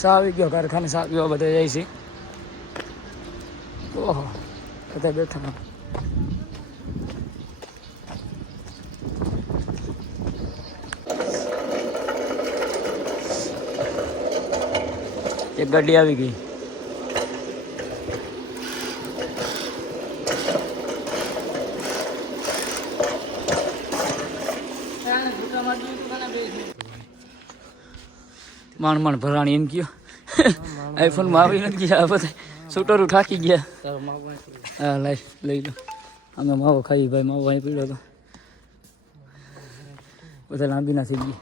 સા આવી ગયો કારખાને સા ગયો બધા જાય છે ઓહો બધા બેઠા એક ગાડી આવી ગઈ ભૂકા મારજો માણ માણ ભરાણી એમ કયો આઈફોન માં આવી નથી ગયા બધા શૂટરો થાકી ગયા હા લાઈ લઈ લો અમે માવો ખાઈ ભાઈ માવો અહીં પીડ્યો તો બધા લાંબી ના થઈ ગઈ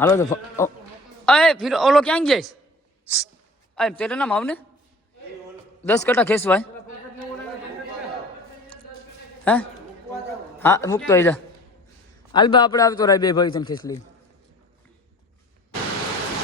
હાલો તો અરે ફીરો ઓલો ક્યાં જઈશ એમ તેરે નામ આવને દસ કટા ખેસવાય હે હા મૂકતો આવી જા હાલ બા આપણે આવતો રાય બે ભાઈ તને ખેસ લઈ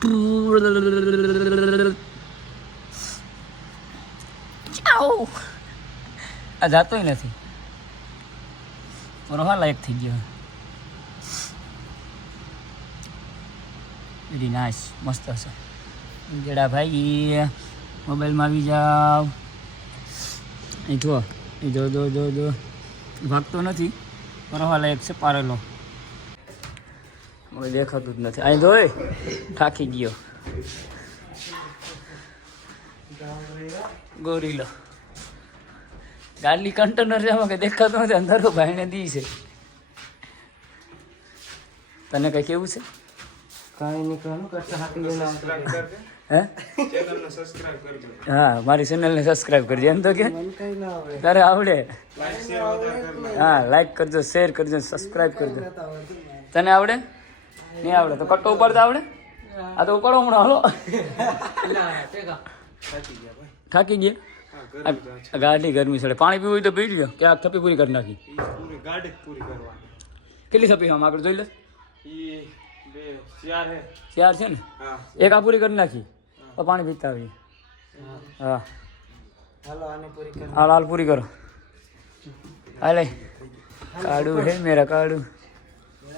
આ જાતોય નથી રોહા લાયક થઈ ગયો વેરી નાઇસ મસ્ત હશે જેડા ભાઈ મોબાઈલમાં આવી જાઓ એ જુઓ એ જો જો જો જો ભાગતો નથી રોહા લાયક છે પારેલો હવે દેખાતું જ નથી અહીં જોઈ થાકી ગયો ગોરીલો ગાડી કન્ટેનર છે કે દેખાતો નથી તો ભાઈને દી છે તને કઈ કેવું છે કાંઈ નહીં હા મારી ચેનલને સબસ્ક્રાઇબ કરજો એમ તો કે તારે આવડે હા લાઈક કરજો શેર કરજો સબસ્ક્રાઇબ કરજો તને આવડે નહીં આવડે તો કટ્ટો ઉપાડતા આવડે આ તો ઉપાડો હમણાં હાલો થાકી ગયા ગાઢી ગરમી સડે પાણી પીવું તો પી લ્યો કે આ થપી પૂરી કરી નાખી કેટલી થપી આમ આપણે જોઈ લે ચાર છે ને એક આ પૂરી કરી નાખી તો પાણી પીતા આવીએ હા હાલ હાલ પૂરી કરો હાલે કાઢું હે મેરા કાઢું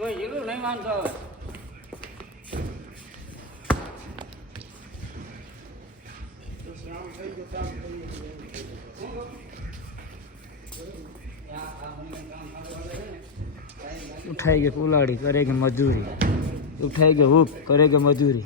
તો એલું करेगी मजदूरी उठाएगी वो करेगी मजदूरी